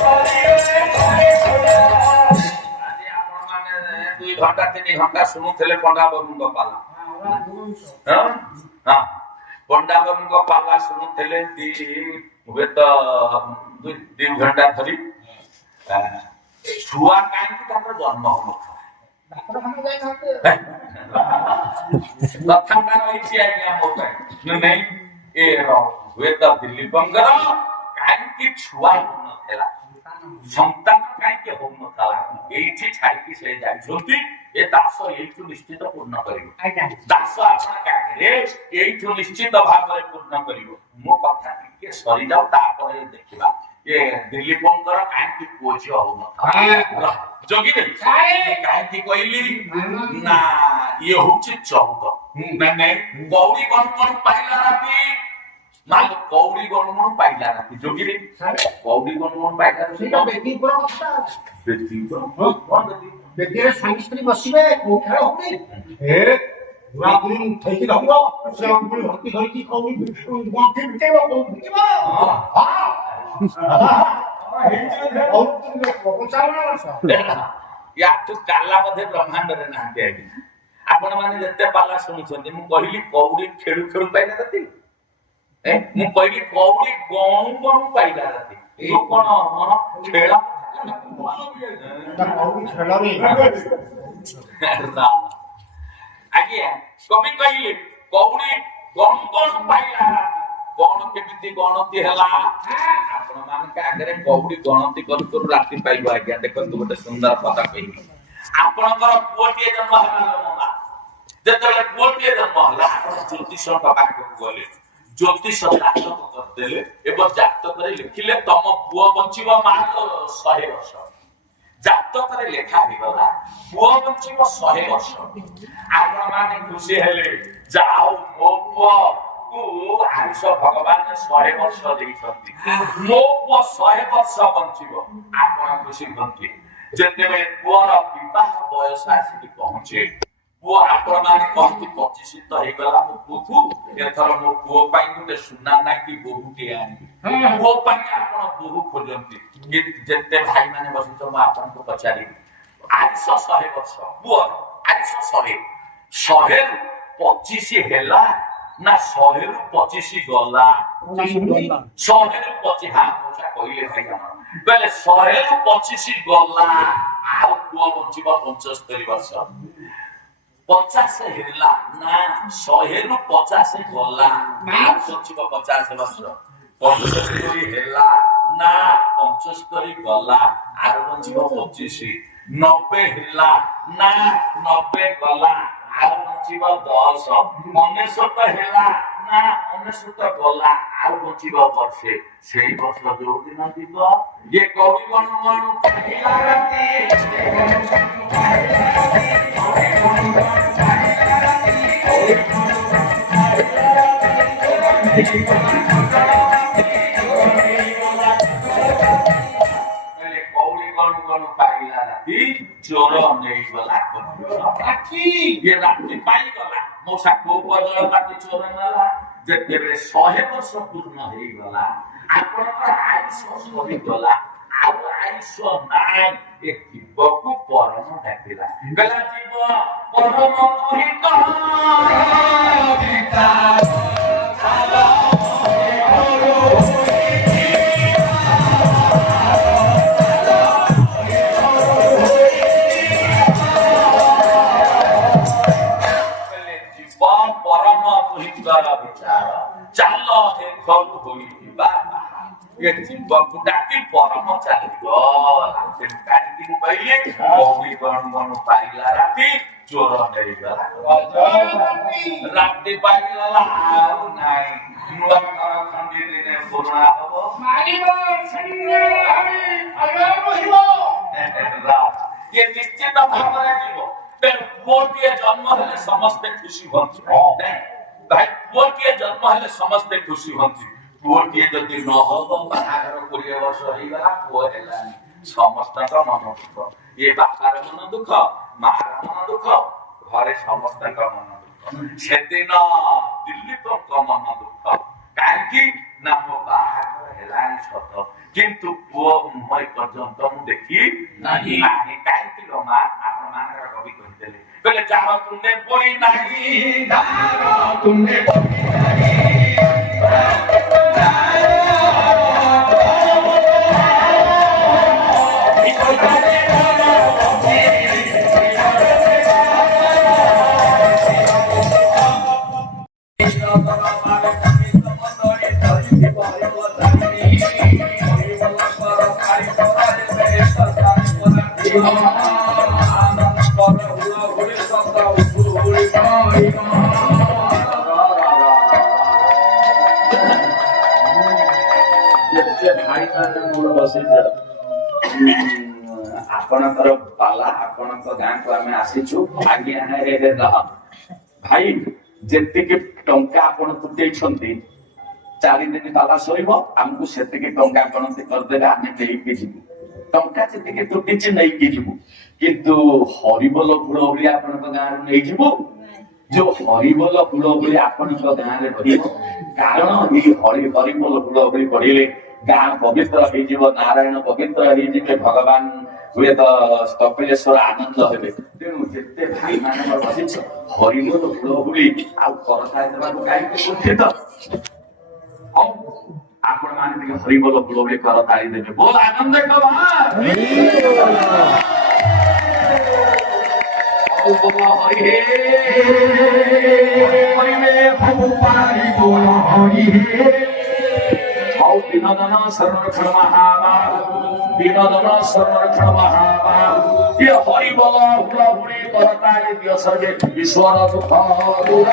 2 ঘন্টা 3 ঘন্টা শুনুଥିଲେ ପଣ୍ଡା ବାବୁଙ୍କ ପାଲା ପଣ୍ଡା ବାବୁଙ୍କ ପାଲା ଶୁଣୁଥିଲେ ହୁଏତ 2 ଘଣ୍ଟା ଧରି ଛୁଆ କାହିଁକି ତାଙ୍କର ଜନ୍ମ ହଉନଥିଲା କଥାଟା ରହିଛି ଆଜ୍ଞା ମୋ ପାଇଁ ନାଇଁ ଏ ହୁଏତ ଦିଲ୍ଲୀପଙ୍କର କାହିଁକି ଛୁଆ ହଉନଥିଲା ସନ୍ତାନ କାହିଁକି ହଉନଥିଲା ଏଇଠି ଛାଡିକି ସେ ଯାଇଛନ୍ତି ଏ ଦାସ ଏଇଠୁ ନିଶ୍ଚିତ ପୂର୍ଣ୍ଣ କରିବ ଦାସ ଆପଣଙ୍କ ଆଗରେ ଏଇଠୁ ନିଶ୍ଚିତ ଭାବରେ ପୂର୍ଣ୍ଣ କରିବ ମୋ କଥା ଟିକେ ସରିଯାଉ ତାପରେ ଦେଖିବା ଏ ଦିଲ୍ଲୀପଙ୍କର କାହିଁକି ପୁଅ ଝିଅ ହଉନଥିଲା ଯୋଗୀ କାହିଁକି କହିଲି ନା ଇଏ ହଉଛି 14 ନାଇଁ କଉଡି କଣ ପାଇଲା ରାତି ମାଲ କଉଡି ଗଣ ପାଇଲା ରାତି ଯୋଗୀରେ କଉଡି ଗଣ ପାଇଲା ବେଦିରେ ସ୍ୱାମୀ ସ୍ତ୍ରୀ ବସିବେ କୋଉ ଖେଳ ହଉନି ବୁଢାବୁଢୀ ଥଇକି ରହିବ ସେ ଅଙ୍ଗୁଳି ଭର୍ତ୍ତି ଧରିକି କଉଡି ଗଣ୍ଠି ବିଟେଇବ କୋଉ ବିଟିବ ୟାଠୁ କାଲା ମଧ୍ୟ ବ୍ରହ୍ମାଣ୍ଡରେ ନାହାନ୍ତି ଆଜ୍ଞା ଆପଣ ମାନେ ଯେତେ ପାଲା ଶୁଣୁଛନ୍ତି ମୁଁ କହିଲି କଉଡି ଖେଳୁ ଖେଳୁ ପାଇଲା ରାତି ମୁଁ କହିଲି କଉଡି ଗଣୁ ଗଣୁ ପାଇଲା ରାତି ଏଇ କଣ ଖେଳ ଆଜ୍ଞା କବି କହିଲେ କଉଡି ଗଣୁ ଗଣୁ ପାଇଲା ରାତି କଣ କେମିତି ଗଣତି ହେଲା ଆପଣ ମାନଙ୍କ ଆଗରେ କଉଡି ଗଣତି କରୁ କରୁ ରାତି ପାଇବ ଆଜ୍ଞା ଦେଖନ୍ତୁ ଗୋଟେ ସୁନ୍ଦର କଥା କହିବି ଆପଣଙ୍କର ପୁଅଟିଏ ଜନ୍ମ ହେଲା ଯେତେବେଳେ ପୁଅଟିଏ ଜନ୍ମ ହେଲା ଆପଣ ଜ୍ୟୋତିଷ ପାଖକୁ ଗଲେ ଜ୍ୟୋତିଷ ଜାତକ କରିଦେଲେ ଏବଂ ଜାତକରେ ଲେଖିଲେ ତମ ପୁଅ ବଞ୍ଚିବ ମାତ୍ର 100 ବର୍ଷ ଜାତକରେ ଲେଖା ହେଇଗଲା ପୁଅ ବଞ୍ଚିବ 100 ବର୍ଷ ଆପଣ ମାନେ ଖୁସି ହେଲେ ଯାହା ହଉ ମୋ ପୁଅ ଆୟୁଷ ଭଗବାନ 100 ବର୍ଷ ଦେଇଛନ୍ତି ମୋ ପୁଅ 100 ବର୍ଷ ବଞ୍ଚିବ ଆପଣ ଖୁସି ହୁଅନ୍ତି ଯେତେବେଳେ ପୁଅର ବିବାହ ବୟସ ଆସିକି ପହଞ୍ଚେ ପୁଅ ଆପଣ ମାନେ କହନ୍ତି 25 ତ ହେଇଗଲା ମୋ ପୁଅକୁ ଏଥର ମୋ ପୁଅ ପାଇଁ ଗୋଟେ ସୁନା ନାକି ବୋହୂଟିଏ ଆଣିବି ପୁଅ ପାଇଁ ଆପଣ ବୋହୂ ଖୋଜନ୍ତି ଯେତେ ଭାଇ ମାନେ ବସିଛ ମୁଁ ଆପଣଙ୍କୁ ପଚାରିବି ଆୟୁଷ 100 ବର୍ଷ ପୁଅ ଆୟୁଷ 100 25 ହେଲା ନା 100 ରୁ 25 ଗଲା 100 ରୁ 25 କହିଲେ ଭାଇ କହିଲେ 100 ରୁ 25 ଗଲା ଆଉ ପୁଅ ବଞ୍ଚିବ 75 ବର୍ଷ 50 ହେଲା ନା 100 ରୁ 50 ଗଲା ଆଉ ବଞ୍ଚିବ 50 ବର୍ଷ 75 ହେଲା ନା 75 ଗଲା ଆଉ ବଞ୍ଚିବ 25 90 ହେଲା ନା 90 ଗଲା ଆଉ ବଞ୍ଚିବ 10 99 ହେଲା ନା 99 ଗଲା ଆଉ ବଞ୍ଚିବ ବର୍ଷେ ସେଇ ବର୍ଷ ଯୋଉ ଦିନ ଯିବ ଯେ କବି ଗଣୁ ଗଣୁ ପାଇଲା ରାତି ଚୋର ନେଇଗଲା ରାତି ପାଇଗଲା ମୋ ସାକୁ ବଦଳ ପାଟି ଚୋର ନେଲା ଯେତେବେଳେ 100 ବର୍ଷ ପୂର୍ଣ୍ଣ ହେଇଗଲା ଆପଣଙ୍କର ଆୟୁଷ ସରିଗଲା ଆଉ ଆୟୁଷ ନାହିଁ ଏ ଜୀବକୁ ପରମ ଡାକିଲା ଗଲା ଜୀବ ପରମ ଚାଲ ହେ ଘରୁ ହୋଇଯିବା ଏ ଜୀବକୁ ଡାକି ପରମ ଚାଲିଗଲା କାହିଁକି ମୁଁ କହିଲି କଉଡ଼ି ଗଣୁ ଗଣୁ ପାଇଲା ରାତି ଚୋର ନେଇଗଲା ରାତି ପାଇଗଲା ଆଉ ନାହିଁ ନୂଆ ଘର ଖଣ୍ଡି ଦିନେ ପୁରୁଣା ହବ ଇଏ ନିଶ୍ଚିତ ଭାବରେ ଯିବ ତେଣୁ ପୁଅଟିଏ ଜନ୍ମ ହେଲେ ସମସ୍ତେ ଖୁସି ହୁଅନ୍ତି ଭାଇ ପୁଅଟିଏ ଜନ୍ମ ହେଲେ ସମସ୍ତେ ଖୁସି ହୁଅନ୍ତି ପୁଅଟିଏ ଯଦି ନ ହବ ବାହାଘର 20 ବର୍ଷ ହେଇଗଲା ପୁଅ ହେଲାନି ସମସ୍ତଙ୍କ ମନ ଦୁଃଖ ଏ ବାପାର ମନ ଦୁଃଖ ମାର ମନ ଦୁଃଖ ଘରେ ସମସ୍ତଙ୍କ ମନ ଦୁଃଖ ସେଦିନ ଦିଲ୍ଲୀପଙ୍କ ମନ ଦୁଃଖ କାହିଁକି ନା ମୋ ବାହାଘର ହେଲାଣି ସତ କିନ୍ତୁ ପୁଅ ମୁହଁ ପର୍ଯ୍ୟନ୍ତ ମୁଁ ଦେଖି ନାହିଁ କାହିଁକି ଲୋ ମା ଆପଣ ମାନଙ୍କର କବି କହିଦେଲେ କହିଲେ ଯାହାର ତୁଣ୍ଡେ ପଡ଼ି ନାହିଁ ଯାହାର ତୁଣ୍ଡେ ପଡ଼ି ଆପଣଙ୍କର ପାଲା ଆପଣଙ୍କ ଗାଁକୁ ଆମେ ଆସିଛୁ ଆଜ୍ଞା ଭାଇ ଯେତିକି ଟଙ୍କା ଆପଣ ତୁଟେଇଛନ୍ତି 4 ଦିନ ପାଲା ସରିବ ଆମକୁ ସେତିକି ଟଙ୍କା ଗଣତି କରିଦେଲେ ଆମେ ନେଇକି ଯିବୁ ଟଙ୍କା ଯେତିକି ତୁଟିଛି ନେଇକି ଯିବୁ କିନ୍ତୁ ହରିବୋଲ ହୁଳହୁଳି ଆପଣଙ୍କ ଗାଁରୁ ନେଇଯିବୁ ଯୋଉ ହରିବୋଲ ହୁଳହୁଳି ଆପଣଙ୍କ ଗାଁରେ ରହିବ କାରଣ ଏଇ ହରିବୋଲ ହୁଳହୁଳି ପଢିଲେ ଗାଁ ପବିତ୍ର ହେଇଯିବ ନାରାୟଣ ପବିତ୍ର ହେଇଯିବେ ଭଗବାନ ହୁଏତ କପିଳେଶ୍ୱର ଆନନ୍ଦ ହେବେ ତେଣୁ ଯେତେ ଭାଇ ମାନଙ୍କର ବସିଛ ହରିବୋଲ ହୁଳହୁଳି ଆଉ କରତାଳି ଦେବାକୁ କାହିଁକି କୁଣ୍ଠିତ ହଉ ଆପଣ ମାନେ ଟିକେ ହରିବୋଲ ହୁଳହୁଳି କରତାଳି ଦେବେ ବୋଲ ଆନନ୍ଦ বিনোদন সংরক্ষণ মহাবাহু বিনোদন সংরক্ষণ মহাবাহু ये हरि बोल हुलहुली करताली दियो सर्वे ईश्वर दुख दूर